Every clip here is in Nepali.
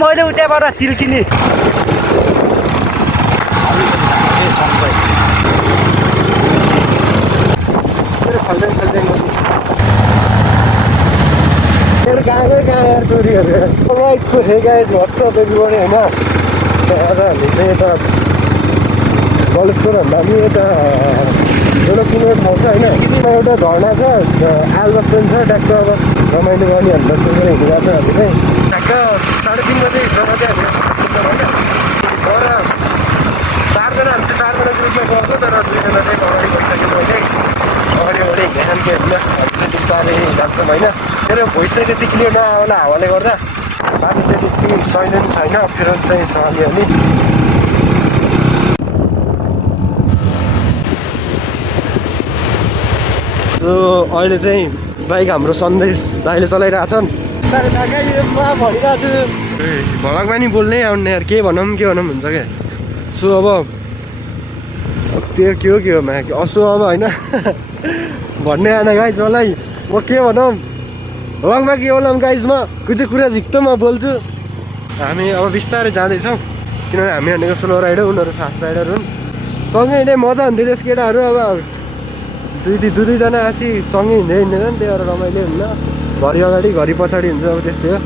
मैले उताबाट तिर्किने बलेश्वर भन्दा पनि यता एउटा कुरो ठाउँ छ होइन एउटा झर्ना छ आलबस पनि छ ट्याक्क अब रमाइलो गर्ने भनेर सोचेर हिँडिरहेको छ हामी चाहिँ ट्याक्क 3:30 बजे हिँड्न चाहिँ हामी तर चारजना हामी चाहिँ 4जना ग्रुपमा गएको तर 2जना चाहिँ अगाडि गइसक्यो मैले अगाडि हिँड्दैन के होइन हामी चाहिँ बिस्तारै जान्छौँ होइन मेरो भोइस चाहिँ त्यति क्लियर नआउला हावाले गर्दा बाटो चाहिँ त्यति सहिलो छैन अप्ठ्यारो चाहिँ छ अलिअलि सो अहिले चाहिँ बाइक हाम्रो सन्देश दाइले चलाइरहेछन् भनिरहेको छु भलकमा नि बोल्नै आउने यार के भनौँ हुन्छ क्या सो अब त्यो के हो मा असो अब होइन भन्ने आएन गाइज मलाई म के भनौँ भलकमा के बोलाउँ गाइज म कुनै कुरा झिक्तो म बोल्छु हामी अब बिस्तारै जाँदैछौँ किनभने हामी भनेको स्लो राइडर उनीहरू फास्ट राइडर हुन् सँगै हिँड्ने मजा हुन्थ्यो त्यस केटाहरू अब दुईजना आसी सँगै हिँड्दैन त्यही भएर रमाइलो हुन्न घरि अगाडि घरि पछाडि हुन्छ अब त्यस्तै हो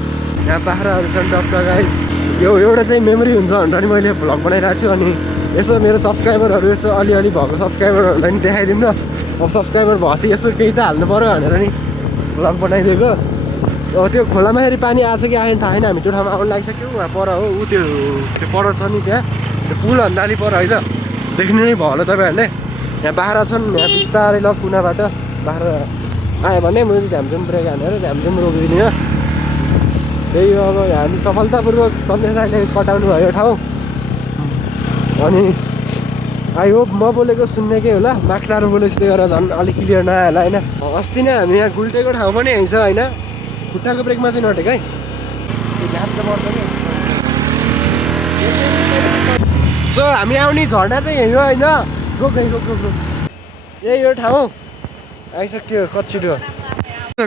यहाँ पाखराहरू छन् टक्क गाइज यो एउटा चाहिँ मेमोरी हुन्छ भनेर नि मैले भ्लग बनाइरहेको छु अनि यसो मेरो सब्सक्राइबरहरू यसो अलिअलि भएको सब्सक्राइबरहरूलाई नि देखाइदिउँ न अब सब्सक्राइबर भएपछि यसो केही त हाल्नु पऱ्यो भनेर नि भ्लग बनाइदिएको अब त्यो खोलामा फेरि पानी आएको छ कि आएन थाहा छैन हामी त्यो ठाउँमा आउनु लागिसक्यो उहाँ पर हो ऊ त्यो पर छ नि त्यहाँ त्यो पुलभन्दा अलि पर है त देख्नु नै भयो होला तपाईँहरूले यहाँ बाख्रा छन् यहाँ बिस्तारै ल कुनाबाट बाख्रा आयो भने मैले झ्यामझुम ब्रेक हानेर झ्यामझुम रोकिदिने हो त्यही हो अब हामी सफलतापूर्वक सन्देश दाइले कटाउनु भयो ठाउँ अनि आई होप म बोलेको सुन्नेकै होला माक्स लाएर बोलेको त्यही गरेर झन् अलिक क्लियर नआयो होला होइन अस्ति नै हामी यहाँ गुल्टेको ठाउँ पनि आइन्छ होइन खुट्टाको ब्रेकमा चाहिँ नटेक है त्यो घाम चाहिँ मर्छ नि सो हामी आउने झर्ना चाहिँ यही हो होइन रोक यही हो ठाउँ आइसक्यो कच्चिटो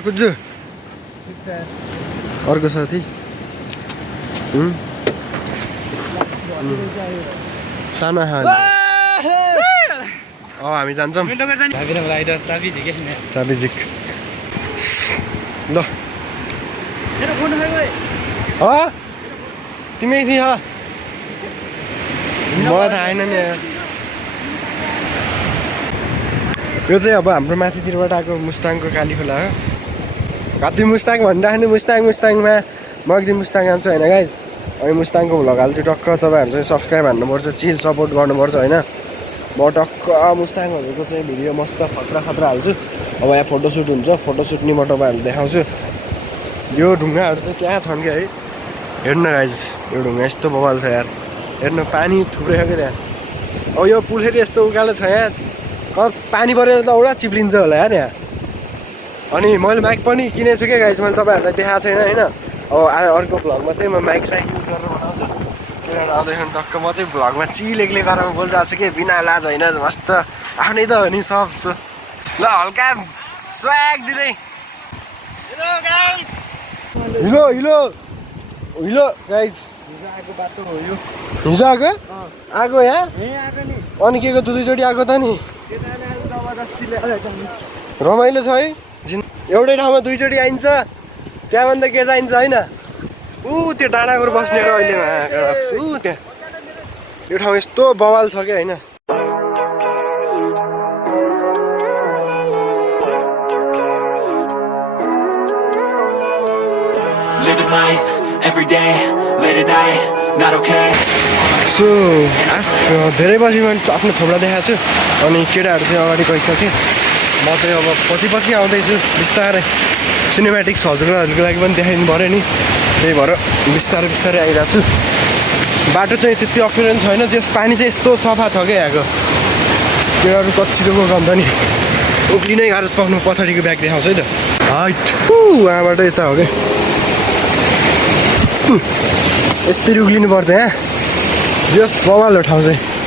कुद्छु अर्को साथी सानो हामी जान्छौँ चाबी झिक ल तिमी थिय मलाई थाहा छैन नि यो चाहिँ अब हाम्रो माथितिरबाट आएको मुस्ताङको काली खोला हो कति मुस्ताङ भनिराख्नु मुस्ताङमा म एकदिन मुस्ताङ जान्छु होइन गाइज अनि मुस्ताङको भ्लग हाल्छु टक्क तपाईँहरू चाहिँ सब्सक्राइब हान्नुपर्छ चिल सपोर्ट गर्नुपर्छ होइन म टक्क मुस्ताङहरूको चाहिँ भिडियो मस्त खतरा हाल्छु अब यहाँ फोटोसुट हुन्छ फोटोसुट नि म तपाईँहरूलाई देखाउँछु यो ढुङ्गाहरू चाहिँ त्यहाँ छन् कि है हेर्नु गाइज यो ढुङ्गा यस्तो बवाल छ यार हेर्नु पानी थुप्रै छ क्या त्यहाँ अब यो पुल फेरि यस्तो उकालो छ यहाँ पानी परेर त औडा चिप्लिन्छ होला यार यहाँ अनि मैले माइक पनि किनेछु क्या गाइज मैले तपाईँहरूलाई देखाएको छैन होइन अब अर्को भ्लगमा चाहिँ म माइक साइक युज गरेर बनाउँछु त्यही भएर आउँदैछन् टक्क म चाहिँ भ्लगमा चिलेक्ले पारामा बोलिरहेको छु कि बिना लाज होइन मस्त आफ्नै त हो नि सब ल हल्का स्वाग दिँदै हिलो गाइज हिजो आएको यहाँ अनि के को दुईचोटि आएको त नि रमाइलो छ है एउटै ठाउँमा दुईचोटि आइन्छ त्यहाँभन्दा के चाहिन्छ होइन ऊ त्यो डाँडाको बस्ने अहिले ऊ त्यहाँ यो ठाउँ यस्तो बवाल छ क्या होइन सो धेरै पछि मैले आफ्नो थोप्रा देखाएको छु अनि केटाहरू चाहिँ अगाडि गइसकेँ म चाहिँ अब पछि आउँदैछु बिस्तारै सिनेमेटिक्स हजुरहरूको लागि पनि देखाइदिनु पऱ्यो नि त्यही भएर बिस्तारै आइरहेको छु बाटो चाहिँ त्यति अप्ठ्यारो पनि छैन त्यस पानी चाहिँ यस्तो सफा छ क्या यहाँको केटाहरू कच्चिरोको गन्ध नि उक्लिनै गाह्रो पाउनु पछाडिको ब्याग देखाउँछ है त हाइट उहाँबाट यता हो क्या यस्तरी उक्लिनु पर्छ यहाँ जस बवाल हो ठाउँ चाहिँ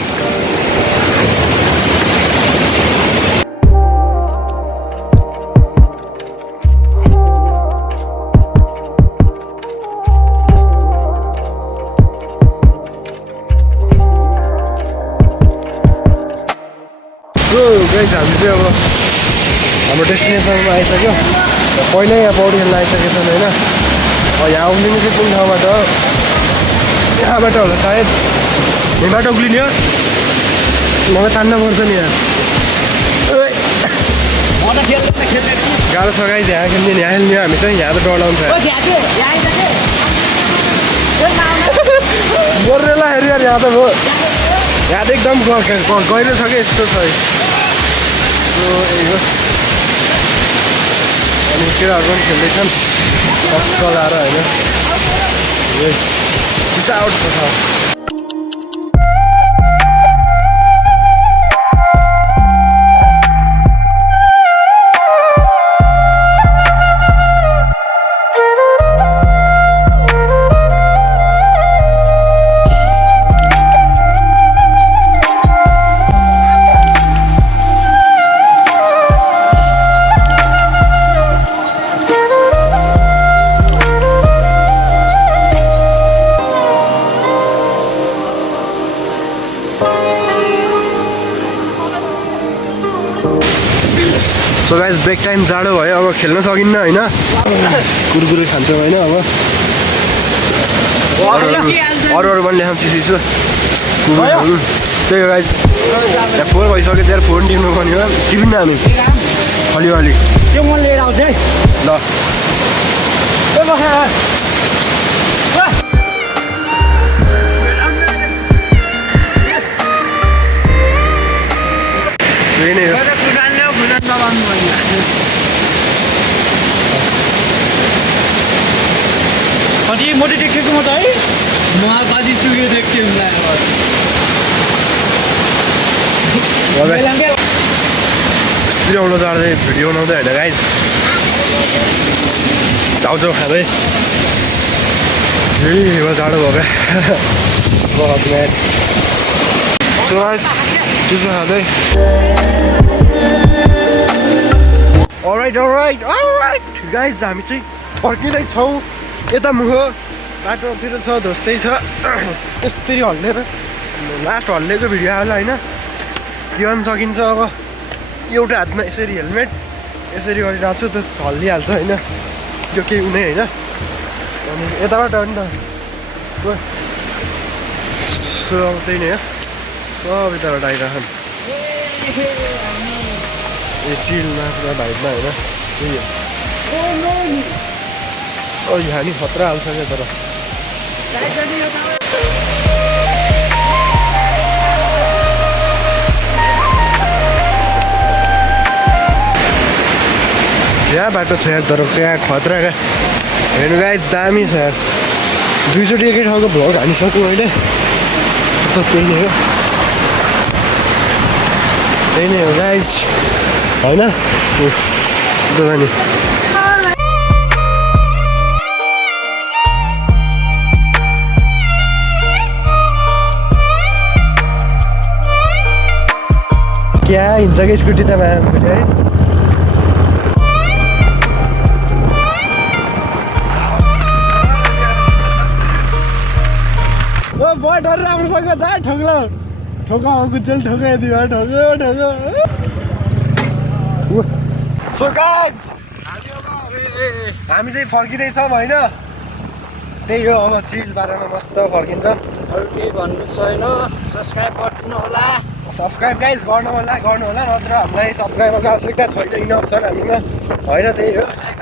हाम्रो डेस्टिनेसनमा आइसक्यो पहिल्यै यहाँ पौडी खेल्न आइसकेको छन् होइन यहाँ उक्लिने चाहिँ कुन ठाउँबाट हो यहाँबाट होला सायद यहाँबाट उक्लिने हो नभए तान्न पर्छ नि यहाँ गाह्रो छ गाइस यहाँ खेल्ने यहाँ खेल्ने हामी चाहिँ यहाँ त डढाउँछ गोर्रेला हेऱ्यो यार यहाँ त भयो यहाँ त एकदम गहिरो छ कि यस्तो छ अनि केटाहरू पनि खेल्दैछन् चलाएर होइन चिसा आउट छ सो गाइस ब्रेक टाइम जाडो भयो अब खेल्न सकिन्न होइन कुरकुरे खान्छौँ होइन अब अरू पनि ल्याउँ चिसो त्यही हो गाइस त्यहाँ फोन भइसक्यो त्यहाँ फोन टिप्नु पर्ने हो टिपिन्न हामी अलिअलि त्यो म लिएर आउँछु है ल त्यही नै हो कति मोटी देखेको म त है म कति सुग्यो देख्थेँ आउनु चढ्दै भिडियो बनाउँदै होइन गाइस चाउचाउ खाँदै फेरि जाडो भयो क्या चिसो खाँदै अलराइट गाइस हामी चाहिँ फर्किँदैछौँ यता मुख बाटोतिर छ धोस्तै छ यस्तरी हल्लेर लास्ट हल्लेको भिडियो आएछ होइन के गर्न सकिन्छ अब एउटा हातमा यसरी हेलमेट यसरी गरिरहेको छु त हल्लिहाल्छ होइन त्यो केही हुने होइन अनि यताबाट हो नि त अब त्यही नै हो सब यताबाट आइरहेछन् ए चिलमा पुरा भाइबमा होइन त्यही हो यहाँ नि खतरा हाल्छ क्या तर यहाँ बाटो छ यार तर क्या खतरा क्या हेर्नु गाइस दामी छ यार दुईचोटि एकै ठाउँको भ्लग हानिसक्यो मैले त त्यही नै हो त्यही नै हो गाइस होइन नि क्या हिँड्छ कि स्कुटी त मैले है बहुत डर राम्रोसँग जा ठोक्ला ठोका कुचल ठोकाइदियो ठोको सो गाइस हामी चाहिँ फर्किँदैछौँ होइन त्यही हो अब चिल बारेमा मस्त फर्किन्छ अरू केही भन्नु छैन सब्सक्राइब गर्नु होला सब्सक्राइब गाइस गर्नु होला नत्र हामीलाई सब्सक्राइबरको आवश्यकता छैन इनफ छ हामीमा होइन त्यही हो